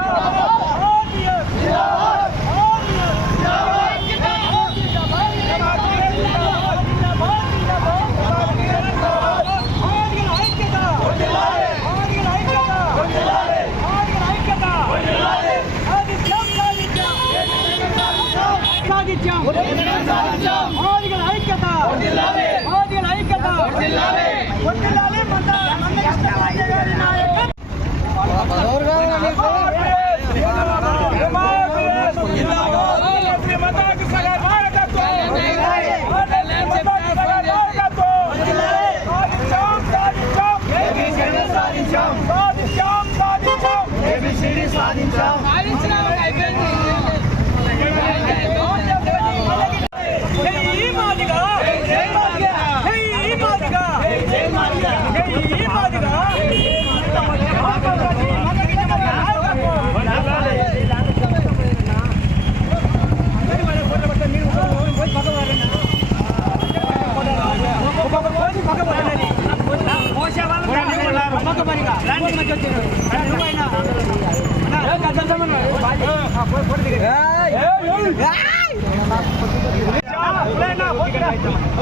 Go! Go!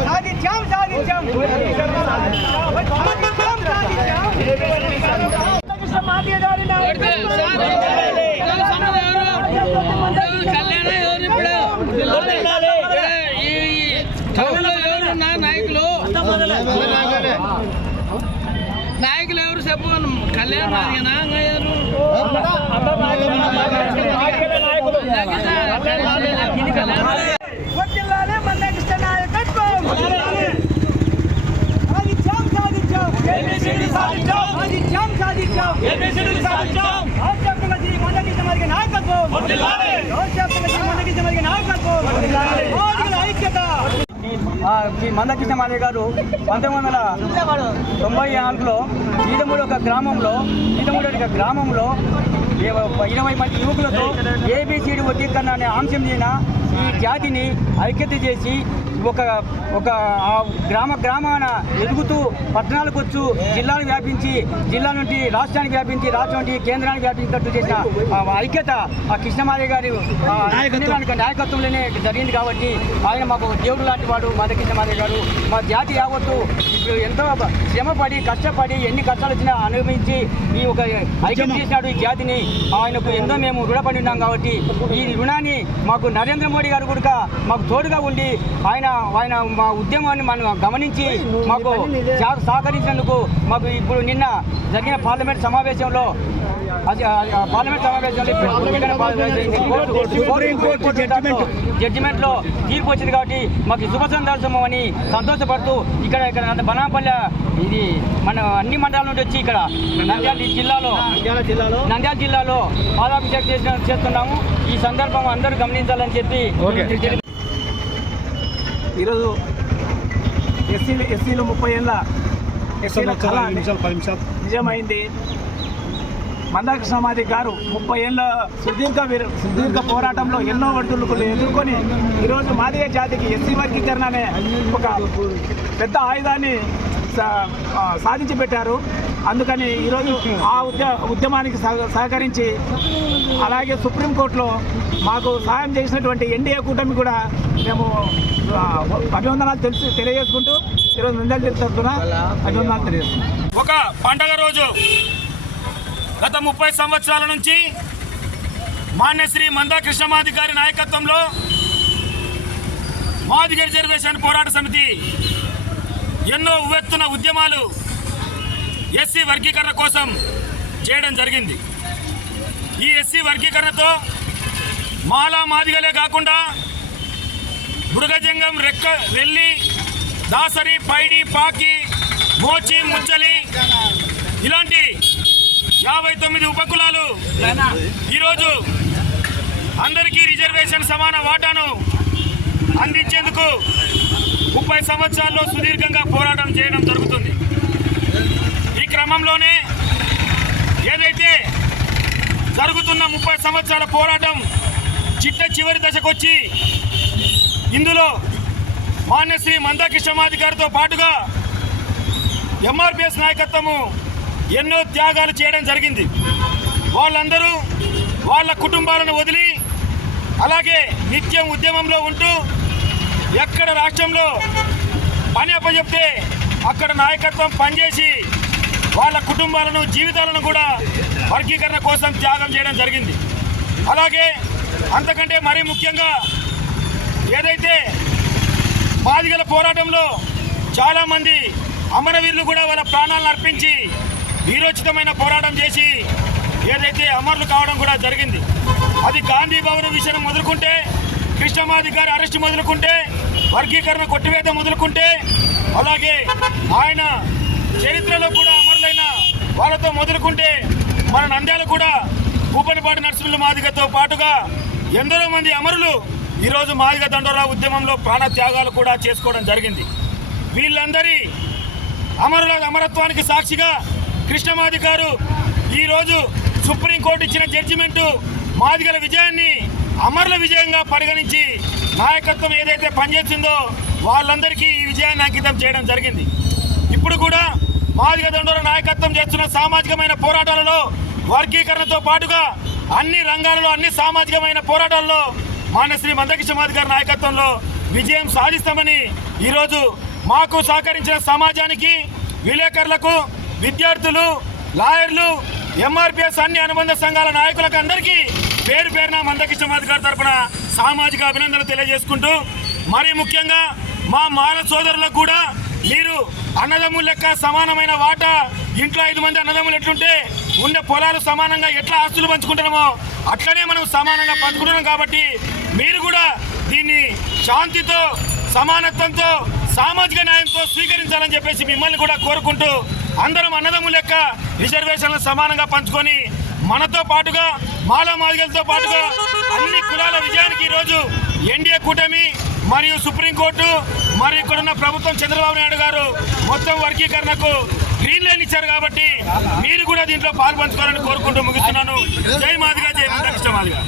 சாதிச்சோம் சாதிச்சோம் నాయకులు నాయకులు ఎవరు చెప్పు కళ్యాణ్ నాయకనా నాయకత్వం. మంద శ్రీ మందకృష్ణ మాదే గారు పంతొమ్మిది వందల తొంభై నాలుగులో ఈదమూడి ఒక గ్రామంలో ఈదమూడి ఒక గ్రామంలో ఇరవై మంది యువకులతో ఏబిసిడి వర్గీకరణ అనే అంశం మీద ఈ జాతిని ఐక్యత చేసి ఒక ఒక ఆ గ్రామ గ్రామాన ఎదుగుతూ పట్టణాలకు వచ్చు జిల్లాలు వ్యాపించి జిల్లా నుండి రాష్ట్రానికి వ్యాపించి రాష్ట్రం నుండి కేంద్రానికి వ్యాపించినట్టు చేసిన ఐక్యత ఆ కృష్ణమాదే గారి నాయకత్వంలోనే జరిగింది కాబట్టి ఆయన మాకు దేవుడు లాంటి వాడు మాధకృష్ణ మాదే గారు. మా జాతి యావత్తు ఎంతో శ్రమపడి కష్టపడి ఎన్ని కష్టాలు వచ్చినా అనుభవించి ఈ ఒక ఐక్యం చేసినాడు ఈ జాతిని ఆయనకు ఎంతో మేము రుణపడి ఉన్నాం కాబట్టి ఈ రుణాన్ని మాకు నరేంద్ర మోడీ గారు కూడా మాకు తోడుగా ఉండి ఆయన ఆయన మా ఉద్యమాన్ని మనం గమనించి మాకు సహ- సహకరించినందుకు మాకు ఇప్పుడు నిన్న జరిగిన పార్లమెంట్ సమావేశంలో పార్లమెంట్ సమావేశంలో జడ్జిమెంట్లో తీర్పు వచ్చింది కాబట్టి మాకు శుభ సందర్శనం అని సంతోషపడుతూ ఇక్కడ ఇక్కడ బనాపల్లె ఇది మన అన్ని మండలాల నుండి వచ్చి ఇక్కడ నంద్యాల జిల్లాలో నంద్యాల జిల్లాలో పాదాభిషేకం చేసిన చేస్తున్నాము. ఈ సందర్భం అందరూ గమనించాలని చెప్పి ఈరోజు ఎస్సీలు ఎస్సీలు ముప్పై ఏళ్ళ నిజమైంది. మందాక సమాధి గారు ముప్పై ఏళ్ళ సుదీర్ఘ సుదీర్ఘ పోరాటంలో ఎన్నో ఒడిదుడుకులు ఎదుర్కొని ఈరోజు మాదిగ జాతికి ఎస్సీ వర్గీకరణ అనే ఒక పెద్ద ఆయుధాన్ని సా- సాధించి పెట్టారు. అందుకని ఈరోజు ఆ ఉద్య ఉద్యమానికి సహ- సహకరించి అలాగే సుప్రీంకోర్టులో మాకు సహాయం చేసినటువంటి ఎన్డీఏ కూటమి కూడా మేము అభివందనాలు తెలిసి తెలియజేసుకుంటూ ఈరోజు నిందలు తెలుస్తున్నా అభివందనాలు తెలియజేస్తున్నాం. ఒక పండగ రోజు గత ముప్పై సంవత్సరాల నుంచి మాన్యశ్రీ మందాకృష్ణ మాది నాయకత్వంలో మాదిగ రిజర్వేషన్ పోరాట సమితి ఎన్నో ఉవ్వెత్తున ఉద్యమాలు ఎస్సీ వర్గీకరణ కోసం చేయడం జరిగింది. ఈ ఎస్సీ వర్గీకరణతో మాలా మాదిగలే కాకుండా మృగజంగం రెక్క రెల్లి దాసరి పైడి పాకి మోచి ముచ్చలి ఇలాంటి యాభై తొమ్మిది ఉపకులాలు. ఈరోజు అందరికీ రిజర్వేషన్ సమాన వాటాను అందించేందుకు ముప్పై సంవత్సరాల్లో సుదీర్ఘంగా పోరాటం చేయడం జరుగుతుంది. ఈ క్రమంలోనే ఏదైతే జరుగుతున్న ముప్పై సంవత్సరాల పోరాటం చిట్ట చివరి దశకొచ్చి ఇందులో మాన్యశ్రీ మందాకృష్ణమాది గారితో పాటుగా ఎంఆర్పిఎస్ నాయకత్వము ఎన్నో త్యాగాలు చేయడం జరిగింది. వాళ్ళందరూ వాళ్ళ కుటుంబాలను వదిలి అలాగే నిత్యం ఉద్యమంలో ఉంటూ ఎక్కడ రాష్ట్రంలో పని అప్పచెప్తే అక్కడ నాయకత్వం పనిచేసి వాళ్ళ కుటుంబాలను జీవితాలను కూడా వర్గీకరణ కోసం త్యాగం చేయడం జరిగింది. అలాగే అంతకంటే మరీ ముఖ్యంగా ఏదైతే మాదిగల పోరాటంలో చాలామంది అమరవీరులు కూడా వాళ్ళ ప్రాణాలను అర్పించి వీరోచితమైన పోరాటం చేసి ఏదైతే అమరులు కావడం కూడా జరిగింది. అది గాంధీ భవన్ విషయం మొదలుకుంటే కృష్ణమాది గారి అరెస్ట్ మొదలుకుంటే వర్గీకరణ కొట్టివేత మొదలుకుంటే అలాగే ఆయన చరిత్రలో కూడా అమరులైన వాళ్ళతో మొదలుకుంటే మన నంద్యాల కూడా భూపనిపాటి నరసింహుల మాదిగతో పాటుగా ఎందరో మంది అమరులు ఈరోజు మాదిగ దండోరా ఉద్యమంలో ప్రాణత్యాగాలు కూడా చేసుకోవడం జరిగింది. వీళ్ళందరి అమరుల అమరత్వానికి సాక్షిగా కృష్ణమాది గారు ఈరోజు సుప్రీంకోర్టు ఇచ్చిన జడ్జిమెంటు మాదిగల విజయాన్ని అమరుల విజయంగా పరిగణించి నాయకత్వం ఏదైతే పనిచేస్తుందో వాళ్ళందరికీ ఈ విజయాన్ని అంకితం చేయడం జరిగింది. ఇప్పుడు కూడా మాదిగ దండోర నాయకత్వం చేస్తున్న సామాజికమైన పోరాటాలలో వర్గీకరణతో పాటుగా అన్ని రంగాలలో అన్ని సామాజికమైన పోరాటాల్లో మాన్య శ్రీ మందకృష్ణ మాది గారి నాయకత్వంలో విజయం సాధిస్తామని ఈరోజు మాకు సహకరించిన సమాజానికి విలేకరులకు విద్యార్థులు లాయర్లు ఎంఆర్పిఎస్ అన్ని అనుబంధ సంఘాల నాయకులకు అందరికీ పేరు పేరున మందకృష్ణ మాది గారి తరఫున సామాజిక అభినందనలు తెలియజేసుకుంటూ మరి ముఖ్యంగా మా మాల సోదరులకు కూడా మీరు అన్నదమ్ముల లెక్క సమానమైన వాటా ఇంట్లో ఐదు మంది అన్నదమ్ములు ఎట్లుంటే ఉన్న పొలాలు సమానంగా ఎట్లా ఆస్తులు పంచుకుంటున్నామో అట్లనే మనం సమానంగా పంచుకుంటున్నాం కాబట్టి మీరు కూడా దీన్ని శాంతితో సమానత్వంతో సామాజిక న్యాయంతో స్వీకరించాలని చెప్పేసి మిమ్మల్ని కూడా కోరుకుంటూ అందరం అన్నదమ్ముల లెక్క రిజర్వేషన్లు సమానంగా పంచుకొని మనతో పాటుగా మాలా మాదిగలతో పాటుగా అన్ని కులాల విజయానికి ఈరోజు ఎన్డీఏ కూటమి మరియు సుప్రీంకోర్టు మరియు ఇక్కడున్న ప్రభుత్వం చంద్రబాబు నాయుడు గారు మొత్తం వర్గీకరణకు గ్రీన్ లైన్ ఇచ్చారు కాబట్టి మీరు కూడా దీంట్లో పాల్పంచుకోవాలని కోరుకుంటూ ముగిస్తున్నాను. జై మాదిగా జై మాదిగా.